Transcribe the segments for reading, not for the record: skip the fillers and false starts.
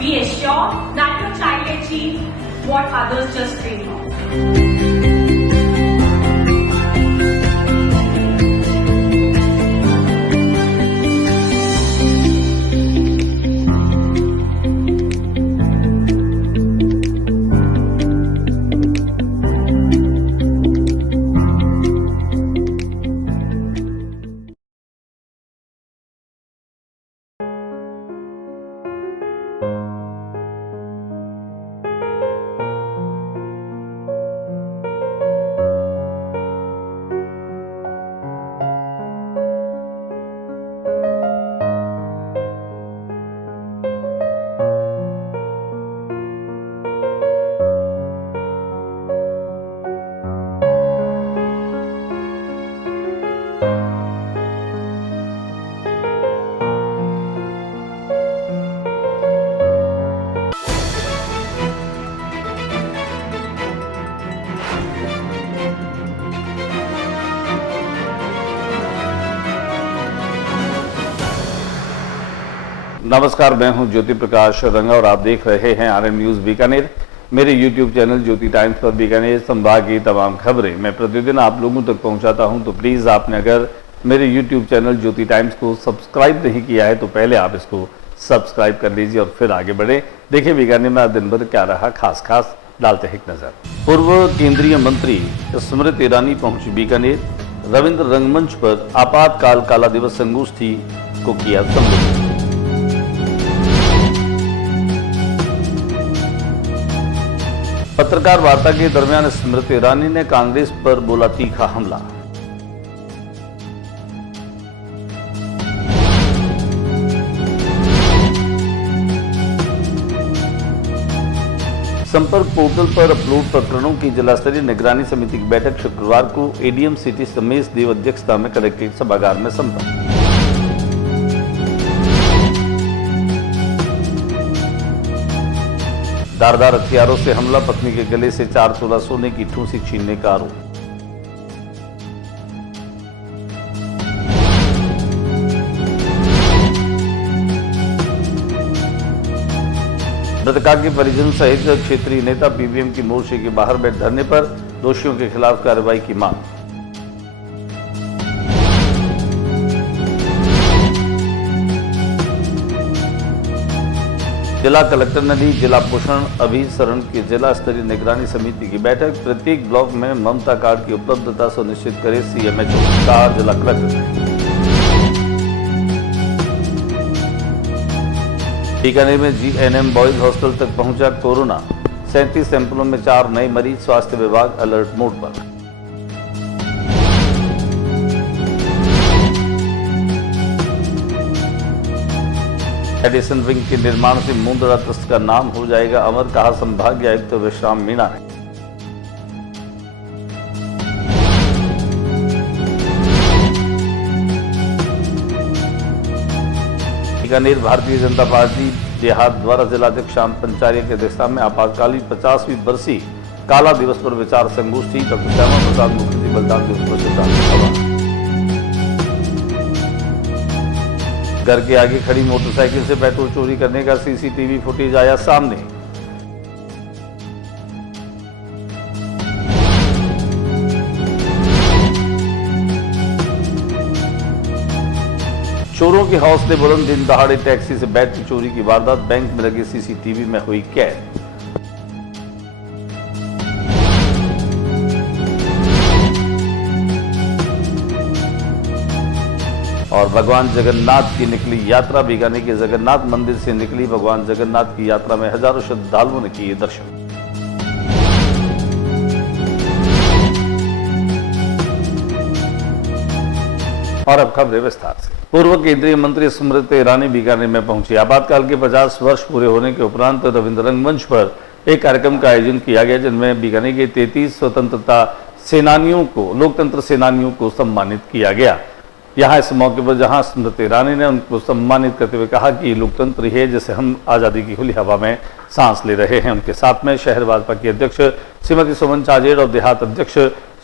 Be assured that your child achieves what others just dream of. नमस्कार, मैं हूं ज्योति प्रकाश रंगा और आप देख रहे हैं आरएन न्यूज बीकानेर। मेरे यूट्यूब चैनल ज्योति टाइम्स पर बीकानेर संभाग की तमाम खबरें मैं प्रतिदिन आप लोगों तक पहुंचाता हूं, तो प्लीज आपने अगर मेरे यूट्यूब चैनल ज्योति टाइम्स को सब्सक्राइब नहीं किया है तो पहले आप इसको सब्सक्राइब कर लीजिए और फिर आगे बढ़े। देखिए बीकानेर में आज दिन भर क्या रहा, खास डालते हैं एक नजर। पूर्व केंद्रीय मंत्री स्मृति ईरानी पहुंची बीकानेर। रविंद्र रंगमंच पर आपातकाल काला दिवस संगोष्ठी को किया संबोधित। पत्रकार वार्ता के दरमियान स्मृति ईरानी ने कांग्रेस पर बोला तीखा हमला। संपर्क पोर्टल पर अपलोड प्रकरणों की जिला स्तरीय निगरानी समिति की बैठक शुक्रवार को एडीएम सिटी रमेश देव अध्यक्षता में कलेक्ट्रेट सभागार में संपन्न। धारदार हथियारों से हमला, पत्नी के गले से 4 तोला सोने की ठूसी छीनने का आरोप। मृतका के परिजन सहित क्षेत्रीय नेता पीवीएम की मोर्चे के बाहर बैठ धरने पर, दोषियों के खिलाफ कार्रवाई की मांग। जिला कलेक्टर ने ली जिला पोषण अभिसरण की जिला स्तरीय निगरानी समिति की बैठक। प्रत्येक ब्लॉक में ममता कार्ड की उपलब्धता सुनिश्चित करे सीएमएचओ, कहा जिला कलेक्टर। बीकानेर में जीएनएम बॉयज हॉस्टल तक पहुंचा कोरोना। 37 सैंपलों में 4 नए मरीज, स्वास्थ्य विभाग अलर्ट मोड पर। एडिसन विंग के निर्माण से मुंद्रा ट्रस्ट का नाम हो जाएगा अमर, कहा संभागीय आयुक्त विश्राम मीणा ने। बीकानेर भारतीय जनता पार्टी देहात द्वारा जिलाध्यक्ष श्याम पंचारिया के अध्यक्षता में आपातकालीन 50वीं बरसी काला दिवस पर विचार संगोष्ठी। डॉक्टर श्यामा प्रसाद मुखर्जी बलिदान दिवस पर श्रद्धांजलि सभा। घर के आगे खड़ी मोटरसाइकिल से पेट्रोल चोरी करने का सीसीटीवी फुटेज आया सामने। चोरों के हौसले बुलंद, दिन दहाड़े टैक्सी से बैटरी चोरी की वारदात, बैंक में लगे सीसीटीवी में हुई कैद। और भगवान जगन्नाथ की निकली यात्रा। बीकानेर के जगन्नाथ मंदिर से निकली भगवान जगन्नाथ की यात्रा में हजारों श्रद्धालुओं ने किए दर्शन। और अब खबरें विस्तार से। पूर्व केंद्रीय मंत्री स्मृति ईरानी बीकानेर में पहुंची। आपातकाल के 50 वर्ष पूरे होने के उपरांत रविंद्र रंगमंच पर एक कार्यक्रम का आयोजन किया गया, जिनमें बीकानेर के 33 स्वतंत्रता सेनानियों को, लोकतंत्र सेनानियों को सम्मानित किया गया। यहाँ इस मौके पर जहाँ स्मृति ईरानी ने उनको सम्मानित करते हुए कहा कि लोकतंत्र ही है जिसे हम आज़ादी की खुली हवा में सांस ले रहे हैं। उनके साथ में शहर भाजपा की अध्यक्ष श्रीमती सुमन चाजेड़ और देहात अध्यक्ष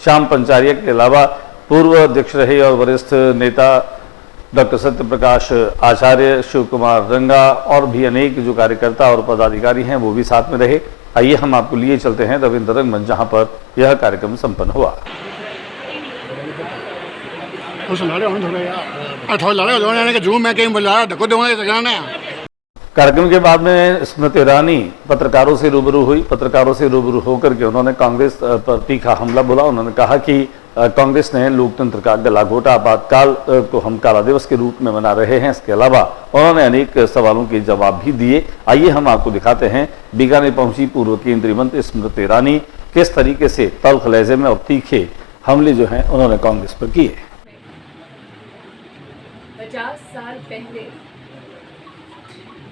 श्याम पंचारिया के अलावा पूर्व अध्यक्ष रहे और वरिष्ठ नेता डॉक्टर सत्य प्रकाश आचार्य, शिव कुमार रंगा और भी अनेक जो कार्यकर्ता और पदाधिकारी हैं वो भी साथ में रहे। आइए हम आपको लिए चलते हैं रविंद्र रंगमंच, जहां पर यह कार्यक्रम संपन्न हुआ। कार्यक्रम के बाद में स्मृति ईरानी पत्रकारों से रूबरू हुई। पत्रकारों से रूबरू होकर के उन्होंने कांग्रेस पर तीखा हमला बोला। उन्होंने कहा कि कांग्रेस ने लोकतंत्र का गला घोटा, आपातकाल को हम काला दिवस के रूप में मना रहे हैं। इसके अलावा उन्होंने अनेक सवालों के जवाब भी दिए। आइए हम आपको दिखाते हैं बीकानेर पहुंची पूर्व केंद्रीय मंत्री स्मृति ईरानी किस तरीके से तल्ख लहजे में और तीखे हमले जो हैं उन्होंने कांग्रेस पर किए। 50 साल पहले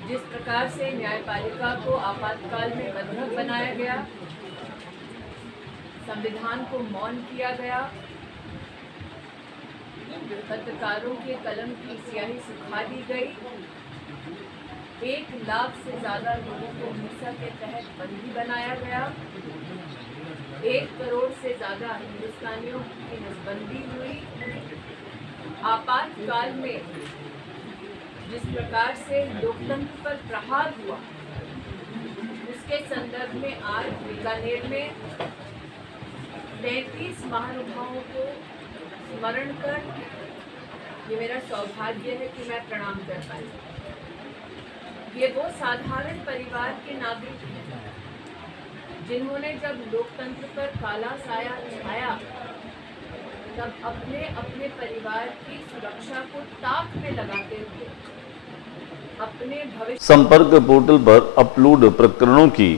जिस प्रकार से न्यायपालिका को आपातकाल में बंधक बनाया गया, संविधान को मौन किया गया, पत्रकारों के कलम की स्याही सुखा दी गई, 1 लाख से ज़्यादा लोगों को हिंसा के तहत बंदी बनाया गया, 1 करोड़ से ज़्यादा हिंदुस्तानियों की नसबंदी हुई, आपातकाल में जिस प्रकार से लोकतंत्र पर प्रहार हुआ, उसके संदर्भ में आज बीकानेर में 33 महानुभावों को स्मरण कर ये मेरा सौभाग्य है कि मैं प्रणाम कर पाई। ये वो साधारण परिवार के नागरिक हैं जिन्होंने जब लोकतंत्र पर काला साया छाया तब अपने अपने परिवार की सुरक्षा को ताक में लगाते हुए अपने भविष्य संपर्क पोर्टल पर अपलोड प्रकरणों की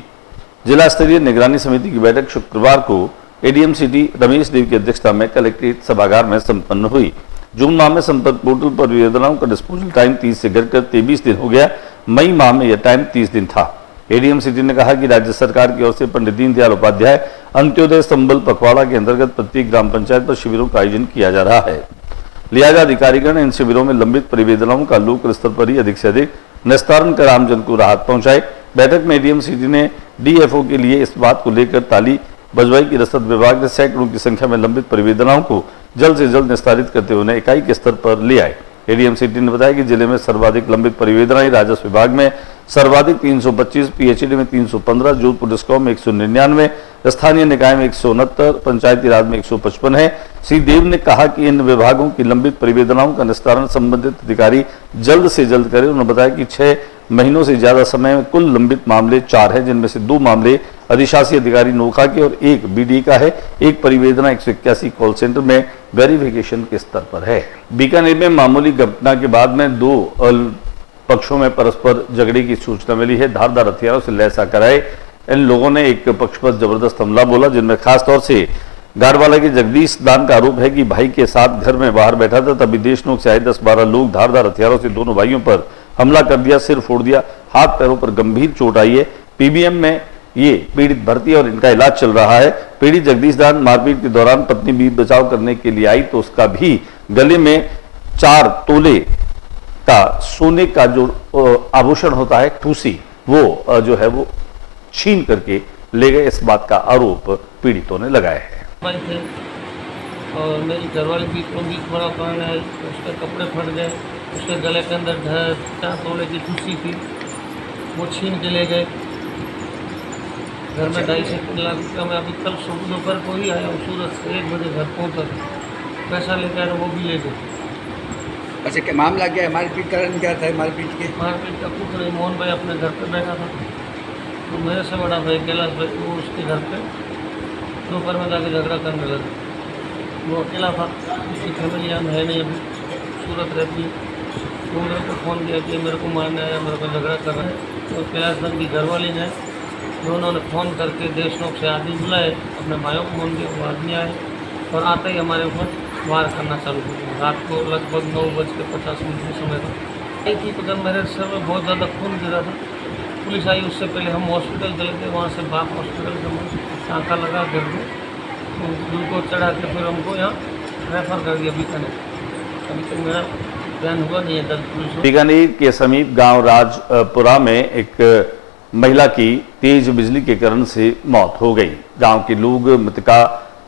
जिला स्तरीय निगरानी समिति की बैठक शुक्रवार को एडीएम सिटी रमेश देव की अध्यक्षता में कलेक्ट्रेट सभागार में संपन्न हुई। जून माह में संपर्क पोर्टल पर निवेदनों का डिस्पोजल टाइम 30 से घटकर 23 दिन हो गया। मई माह में यह टाइम 30 दिन था। एडीएम सिटी ने कहा कि राज्य सरकार की ओर से पंडित दीनदयाल उपाध्याय अंत्योदय संबल पखवाड़ा के अंतर्गत प्रत्येक ग्राम पंचायत पर शिविरों का आयोजन किया जा रहा है। लिहाजा अधिकारीगण इन शिविरों में लंबित परिवेदनाओं का लोक स्तर पर ही अधिक से अधिक निस्तारण कर आमजन को राहत पहुंचाए। बैठक में एडीएम सिटी ने डीएफओ के लिए इस बात को लेकर ताली बजवाई की रसद विभाग ने सैकड़ों की संख्या में लंबित परिवेदनाओं को जल्द से जल्द निस्तारित करते हुए उन्हें इकाई के स्तर पर ले आए। एडीएम सिटी ने बताया कि जिले में सर्वाधिक लंबित परिवेदनाएं राजस्व विभाग में सर्वाधिक 325, पीएचडी में 315, जोधपुर डिस्कॉम में 199, स्थानीय निकाय में 169, पंचायती राज में 155 है। श्री देव ने कहा कि इन विभागों की लंबित परिवेदनाओं का निस्तारण संबंधित अधिकारी जल्द से जल्द करें। उन्होंने बताया कि 6 महीनों से ज्यादा समय में कुल लंबित मामले 4 हैं, जिनमें से 2 मामले अधिशासी अधिकारी नोखा के और 1 बीडी का है। एक परिवेदना 181 कॉल सेंटर में वेरिफिकेशन के स्तर पर है। बीकानेर में मामूली घटना के बाद में 2 पक्षों में परस्पर झगड़े की सूचना मिली है। धारदार हथियारों से लैस आकर आए इन लोगों ने एक पक्ष पर जबरदस्त हमला बोला, जिनमें खासतौर से गाड़वाला के जगदीश दान का आरोप है कि भाई के साथ घर में बाहर बैठा था, तभी देशनोक से आए 10-12 लोग धारदार हथियारों से दोनों भाइयों पर हमला कर दिया, सिर फोड़ दिया, हाथ पैरों पर गंभीर चोट आई है। पीबीएम में ये पीड़ित भर्ती और इनका इलाज चल रहा है। पीड़ित जगदीश दान मारपीट के दौरान पत्नी भी बचाव करने के लिए आई तो उसका भी गले में 4 तोले का सोने का जो आभूषण होता है ठूसी, वो जो है वो छीन करके ले गए। इस बात का आरोप पीड़ितों ने लगाया है। थे और मेरी घरवाली की भी बड़ा प्राण है, उसके कपड़े फट गए, उसके गले के अंदर 4 तोले की ठूसी थी, वो छीन के ले गए। घर में 2.5 से 3 लाख रुपया मैं अभी कल सुबह दोपहर को ही आया हूँ, सूरत से 1 बजे घर पहुँचा, पैसा लेकर आया वो भी ले गए। अच्छा, क्या मामला क्या है? मारपीट कारण क्या था? मारपीट का कुछ नहीं, मोहन भाई अपने घर पे बैठा था, तो मेरे से बड़ा भाई कैलाश भाई वो उसके घर पे दोपहर में जाके झगड़ा करने लगा। वो अकेला था, उसकी फैमिली यहाँ है नहीं, अभी सूरत रहती है। तो मेरे को फ़ोन किया कि मेरे को मारने आया, मेरे को झगड़ा कर रहा है। तो कैलाश भाई की घरवाली ने दोनों ने फ़ोन करके देशनोक से आदमी बुलाए, अपने भाइयों को फ़ोन किया, वो आदमी आए और आते ही हमारे ऊपर वार करना चालू हो गया। रात को लगभग 9:50 के समय था। एक ही पकड़ मेरे सर में बहुत ज़्यादा खून गिरा था। पुलिस आई, उससे पहले हम हॉस्पिटल चले गए, वहाँ से बाप हॉस्पिटल से टाँका लगा कर के ग्लूकोज चढ़ा के फिर हमको यहाँ रेफर कर दिया बीकानेर। अभी तक मेरा बयान हुआ नहीं है। 10 बीकानेर के समीप गांव राजपुरा में एक महिला की तेज बिजली के कारण से मौत हो गई। गांव के लोग मृतका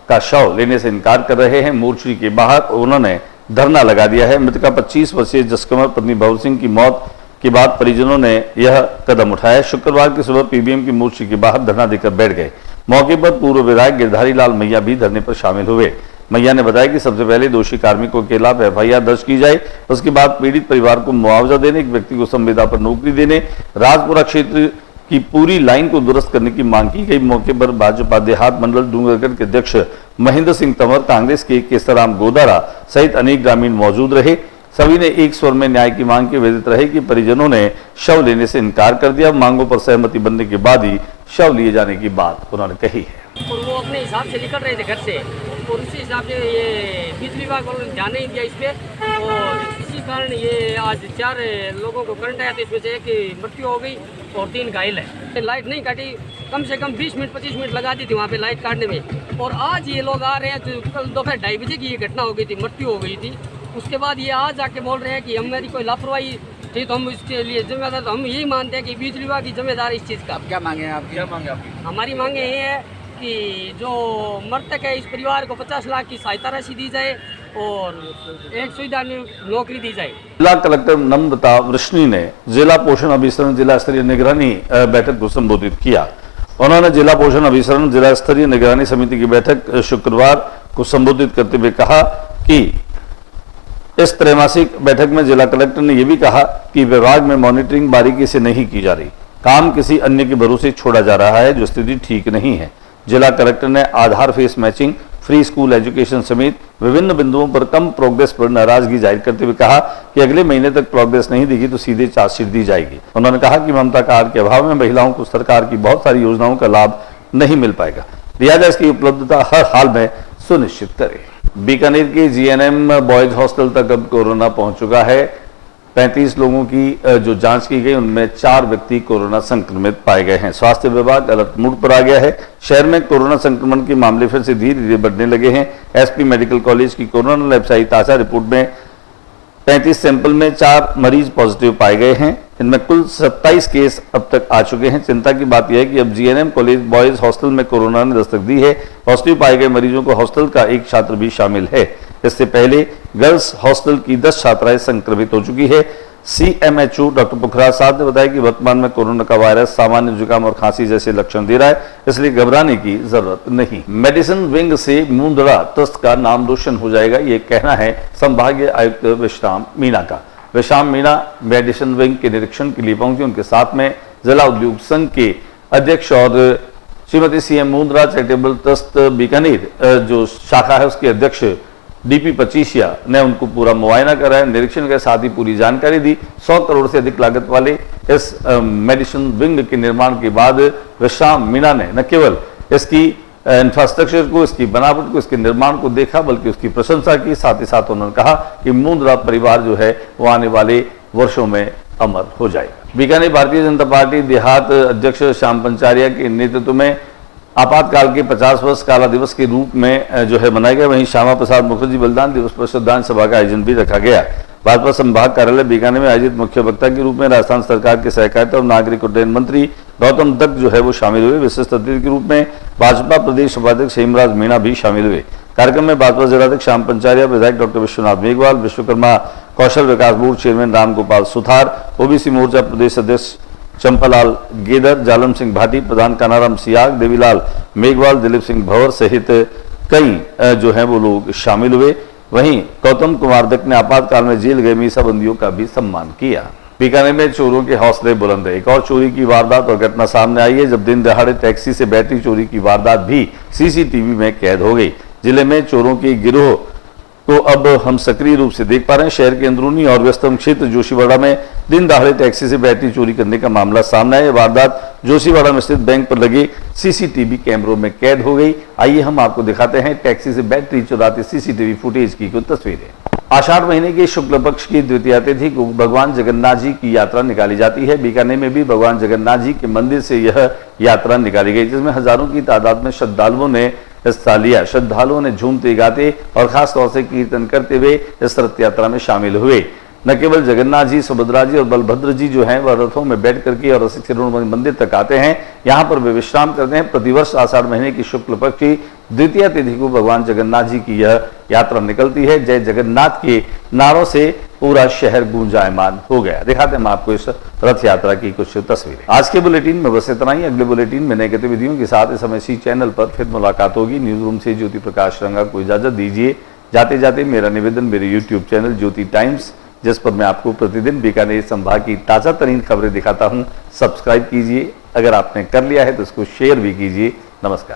का शव लेने से इनकार कर रहे हैं। मोर्चरी के बाहर उन्होंने धरना लगा दिया है। मृतका 25 वर्षीय जसकमर पत्नी भवर सिंह की मौत के बाद परिजनों ने यह कदम उठाया। शुक्रवार की सुबह पीबीएम की मूर्ति के बाहर धरना देकर बैठ गए। मौके पर पूर्व विधायक गिरधारी लाल मैया भी धरने पर शामिल हुए। मैया ने बताया कि सबसे पहले दोषी कार्मिकों के खिलाफ एफआईआर दर्ज की जाए, उसके बाद पीड़ित परिवार को मुआवजा देने, एक व्यक्ति को संविदा पर नौकरी देने, राजपुरा क्षेत्र की पूरी लाइन को दुरुस्त करने की मांग की गई। मौके पर भाजपा देहात मंडल डूंगरगढ़ के अध्यक्ष महेंद्र सिंह तंवर, कांग्रेस के केसराम गोदारा सहित अनेक ग्रामीण मौजूद रहे। सभी ने एक स्वर में न्याय की मांग के विदित रहे कि परिजनों ने शव लेने से इनकार कर दिया। मांगों पर सहमति बनने के बाद ही शव लिए जाने की बात उन्होंने कही है। और वो अपने हिसाब से निकल रहे थे घर से, और उसी हिसाब से ये बिजली विभाग वालों ने ध्यान नहीं दिया इस पर, और इसी कारण ये आज 4 लोगों को करंट आया, तो इसमें से एक मृत्यु हो गई और 3 घायल है। लाइट नहीं काटी, कम से कम 20 मिनट 25 मिनट लगा दी थी वहाँ पे लाइट काटने में, और आज ये लोग आ रहे हैं। तो कल दोपहर 2:30 बजे की ये घटना हो गई थी, मृत्यु हो गई थी। उसके बाद ये आज आके बोल रहे हैं कि हमारी कोई लापरवाही थी, तो हम इसके लिए जिम्मेदार। तो हम यही मानते हैं कि बिजली विभाग की जिम्मेदार इस चीज़ का। क्या मांगे हैं आप? क्या मांगे आपकी? हमारी मांगे ये है कि जो मृतक है इस परिवार को 50 लाख की सहायता राशि दी जाए और एक सुविधा नौकरी दी जाए। जिला कलेक्टर नम्रता वृष्णि ने जिला पोषण अभिसरण जिला स्तरीय निगरानी बैठक को संबोधित किया। उन्होंने जिला पोषण अभिसरण जिला स्तरीय निगरानी समिति की बैठक शुक्रवार को संबोधित करते हुए कहा कि इस त्रैमासिक बैठक में जिला कलेक्टर ने यह भी कहा कि विभाग में मॉनिटरिंग बारीकी से नहीं की जा रही, काम किसी अन्य के भरोसे छोड़ा जा रहा है, जो स्थिति ठीक नहीं है। जिला कलेक्टर ने Aadhaar face matching, free school education समेत विभिन्न बिंदुओं पर कम प्रोग्रेस पर नाराजगी जाहिर करते हुए कहा कि अगले महीने तक प्रोग्रेस नहीं दिखी तो सीधे चार्जशीट दी जाएगी। उन्होंने कहा कि ममता कार्ड के अभाव में महिलाओं को सरकार की बहुत सारी योजनाओं का लाभ नहीं मिल पाएगा, लिहाजा इसकी उपलब्धता हर हाल में सुनिश्चित करें। बीकानेर के जीएनएम बॉयज हॉस्टल तक अब कोरोना पहुंच चुका है। 35 लोगों की जो जांच की गई, उनमें 4 व्यक्ति कोरोना संक्रमित पाए गए हैं। स्वास्थ्य विभाग अलर्ट मोड पर आ गया है। शहर में कोरोना संक्रमण के मामले फिर से धीरे धीरे बढ़ने लगे हैं। एसपी मेडिकल कॉलेज की कोरोना लैब से आई ताजा रिपोर्ट में 35 सैंपल में 4 मरीज पॉजिटिव पाए गए हैं। इनमें कुल 27 केस अब तक आ चुके हैं। चिंता की बात यह है कि अब जीएनएम कॉलेज बॉयज हॉस्टल में कोरोना ने दस्तक दी है। पॉजिटिव पाए गए मरीजों को हॉस्टल का एक छात्र भी शामिल है। इससे पहले गर्ल्स हॉस्टल की 10 छात्राएं संक्रमित हो चुकी है। सीएमएचओ डॉक्टर पुखराज साहब ने बताया कि वर्तमान में कोरोना का वायरस सामान्य जुकाम और खांसी जैसे लक्षण दे रहा है, इसलिए घबराने की जरूरत नहीं। मेडिसिन विंग से मुंदड़ा ट्रस्ट का नाम रोशन हो जाएगा, ये कहना है संभागीय आयुक्त विश्राम मीणा का। विश्राम मीणा मेडिसिन विंग के निरीक्षण के लिए पहुंचे। उनके साथ में जिला उद्योग संघ के अध्यक्ष और Shrimati CM Mundra charitable trust Bikaner जो शाखा है उसके अध्यक्ष डीपी पचीसिया ने उनको पूरा मुआयना कराया, निरीक्षण के साथ ही पूरी जानकारी दी। 100 करोड़ से अधिक लागत वाले इस मेडिसिन विंग के निर्माण के बाद विश्राम मीणा ने न केवल इसकी इंफ्रास्ट्रक्चर को, इसकी बनावट को, इसके निर्माण को देखा, बल्कि उसकी प्रशंसा की। साथ ही साथ उन्होंने कहा कि मुंदड़ा परिवार जो है वो आने वाले वर्षों में अमर हो जाएगा। बीकानेर भारतीय जनता पार्टी देहात अध्यक्ष श्याम पंचारिया के नेतृत्व में आपातकाल के 50 वर्ष काला दिवस के रूप में जो है मनाया गया। वहीं श्यामा प्रसाद मुखर्जी बलिदान दिवस पर श्रद्धांजलि सभा का आयोजन भी रखा गया। भाजपा संभाग कार्यालय बीकानेर में आयोजित मुख्य वक्ता के रूप में राजस्थान सरकार के सहकारिता और नागरिक उड्डयन मंत्री गौतम दत्त जो है वो शामिल हुए। विशिष्ट अतिथि के रूप में भाजपा प्रदेश उपाध्यक्ष हेमराज मीणा भी शामिल हुए। कार्यक्रम में भाजपा जिलाध्यक्ष श्याम पंचारिया, विधायक doctor Vishwanath Meghwal, Vishwakarma Kaushal Vikas board chairman Ramgopal Suthar, OBC मोर्चा प्रदेश अध्यक्ष चंपालाल गेदर, जालम सिंह भाटी, प्रधान कानाराम सियाग, देवीलाल मेघवाल, दिलीप सिंह भंवर सहित कई जो है वो लोग शामिल हुए। वहीं गौतम कुमार दत्त ने आपातकाल में जेल गए मीसाबंदियों का भी सम्मान किया। बीकानेर में चोरों के हौसले बुलंद है। एक और चोरी की वारदात और घटना सामने आई है, जब दिन दहाड़े टैक्सी से बैटरी चोरी की वारदात भी सीसीटीवी में कैद हो गई। जिले में चोरों के गिरोह तो अब हम सक्रिय रूप से देख पा रहे हैं। शहर के अंदरूनी और व्यस्तम क्षेत्र जोशीवाड़ा में दिन दहाड़े टैक्सी से बैटरी चोरी करने का मामला सामने आया। वारदात जोशीवाड़ा में स्थित बैंक पर लगे सीसीटीवी कैमरों में कैद हो गई। आइए हम आपको दिखाते हैं टैक्सी से बैटरी चुराते सीसीटीवी फुटेज की कुछ तस्वीरें। आषाढ़ महीने के शुक्ल पक्ष की द्वितीया तिथि को भगवान जगन्नाथ जी की यात्रा निकाली जाती है। बीकानेर में भी भगवान जगन्नाथ जी के मंदिर से यह यात्रा निकाली गई, जिसमें हजारों की तादाद में श्रद्धालुओं ने हिस्सा लिया। श्रद्धालुओं ने झूमते गाते और खास तौर से कीर्तन करते हुए इस रथ यात्रा में शामिल हुए। न केवल जगन्नाथ जी, सुभद्रा जी और बलभद्र जी जो हैं वह रथों में बैठ करके और रसिक शिरोमणि मंदिर तक आते हैं। यहाँ पर वे विश्राम करते हैं। प्रतिवर्ष आषाढ़ महीने की शुक्ल पक्ष की द्वितीय तिथि को भगवान जगन्नाथ जी की यह यात्रा निकलती है। जय जगन्नाथ के नारों से पूरा शहर गूंजायमान हो गया। दिखाते हैं हम आपको इस रथ यात्रा की कुछ तस्वीरें। आज के बुलेटिन में बस इतना ही। अगले बुलेटिन में नई गतिविधियों के साथ इस समय इसी चैनल पर फिर मुलाकात होगी। न्यूज रूम से ज्योति प्रकाश रंगा को इजाजत दीजिए। जाते जाते मेरा निवेदन, मेरे यूट्यूब चैनल ज्योति टाइम्स, जिस पर मैं आपको प्रतिदिन बीकानेर संभाग की ताजा तरीन खबरें दिखाता हूं, सब्सक्राइब कीजिए। अगर आपने कर लिया है तो इसको शेयर भी कीजिए। नमस्कार।